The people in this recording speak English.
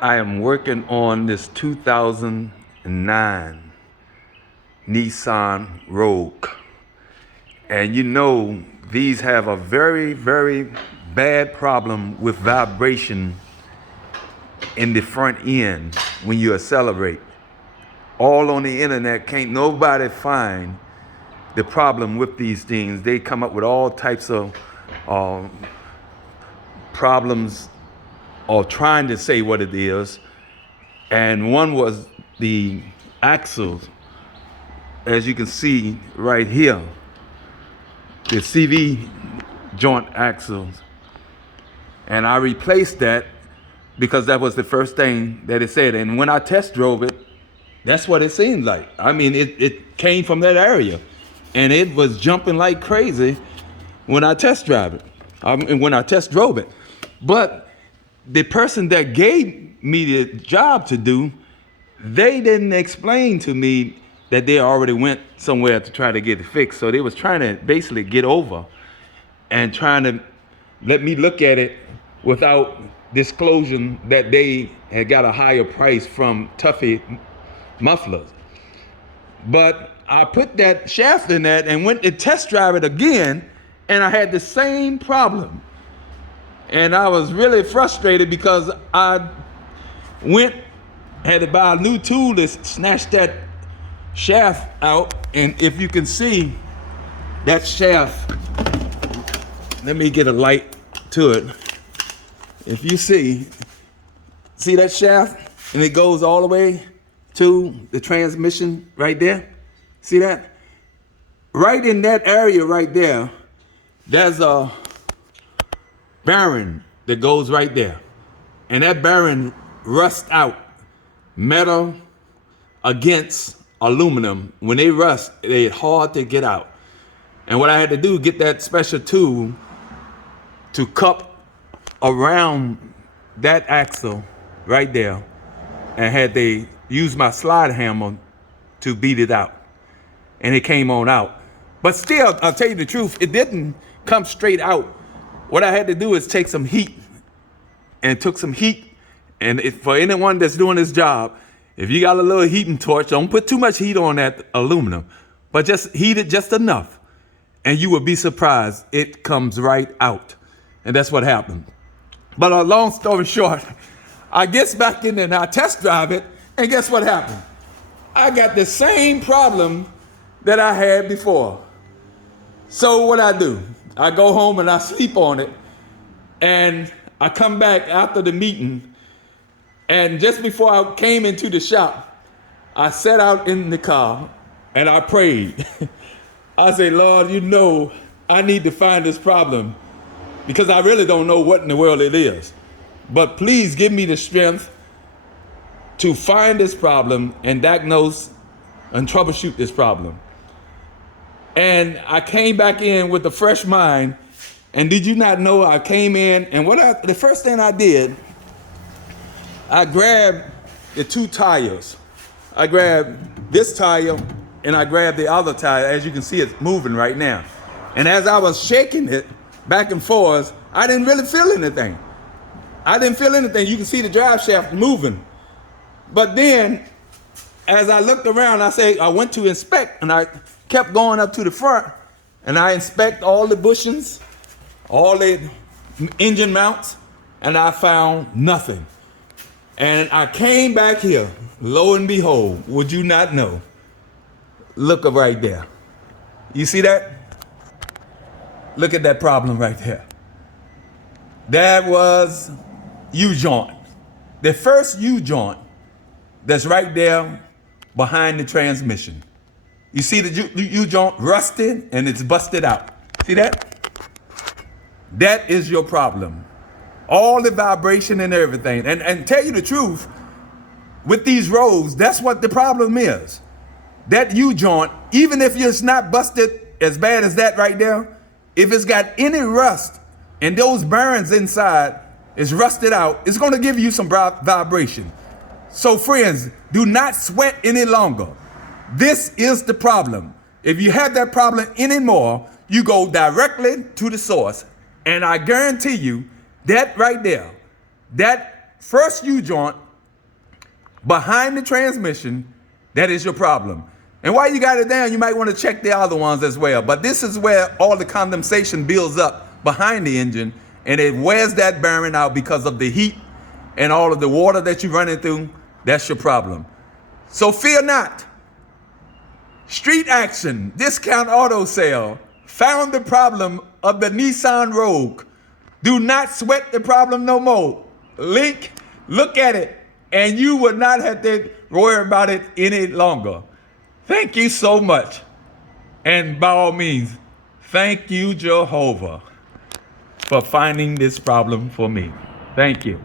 I am working on this 2009 Nissan Rogue. And you know, these have a very, very bad problem with vibration in the front end when you accelerate. All on the internet, can't nobody find the problem with these things. They come up with all types of problems or trying to say what it is. And one was the axles, as you can see right here, the CV joint axles. And I replaced that because that was the first thing that it said. And when I test drove it, that's what it seemed like. I mean, it came from that area. And it was jumping like crazy when I test drove it. But the person that gave me the job to do, they didn't explain to me that they already went somewhere to try to get it fixed. So they was trying to basically get over and trying to let me look at it without disclosing that they had got a higher price from Tuffy mufflers. But I put that shaft in that and went to test drive it again, and I had the same problem. And I was really frustrated because I had to buy a new tool to snatch that shaft out. And if you can see that shaft, let me get a light to it. If you see that shaft, and it goes all the way to the transmission right there. See that? Right in that area right there, there's a bearing that goes right there. And that bearing rusts out metal against aluminum. When they rust, they're hard to get out. And what I had to do, get that special tool to cup around that axle right there, and had they use my slide hammer to beat it out. And it came on out. But still, I'll tell you the truth, it didn't come straight out. What I had to do is take some heat, and took some heat. And for anyone that's doing this job, if you got a little heating torch, don't put too much heat on that aluminum, but just heat it just enough, and you will be surprised, it comes right out. And that's what happened. But a long story short, I gets back in there and I test drive it, and guess what happened? I got the same problem that I had before. So what I do, I go home and I sleep on it, and I come back after the meeting, and just before I came into the shop, I sat out in the car and I prayed. I say, Lord, you know, I need to find this problem because I really don't know what in the world it is. But please give me the strength to find this problem and diagnose and troubleshoot this problem. And I came back in with a fresh mind. And did you not know I came in, and the first thing I did, I grabbed the two tires. I grabbed this tire and I grabbed the other tire. As you can see, it's moving right now. And as I was shaking it back and forth, I didn't really feel anything. You can see the drive shaft moving. But then, as I looked around, I went to inspect, and I kept going up to the front, and I inspect all the bushings, all the engine mounts, and I found nothing. And I came back here, lo and behold, would you not know? Look right there. You see that? Look at that problem right there. That was U-joint. The first U-joint that's right there behind the transmission. You see the U-joint rusted and it's busted out. See that? That is your problem. All the vibration and everything. And tell you the truth, with these roads, that's what the problem is. That U-joint, even if it's not busted as bad as that right there, if it's got any rust and those bearings inside is rusted out, it's going to give you some vibration. So friends, do not sweat any longer. This is the problem. If you have that problem anymore, you go directly to the source. And I guarantee you that right there, that first U-joint behind the transmission, that is your problem. And while you got it down, you might want to check the other ones as well. But this is where all the condensation builds up behind the engine, and it wears that bearing out because of the heat and all of the water that you're running through. That's your problem. So fear not. Street Action Discount Auto Sale found the problem of the Nissan Rogue. Do not sweat the problem no more. Link, look at it, and you will not have to worry about it any longer. Thank you so much. And by all means, thank you, Jehovah, for finding this problem for me. Thank you.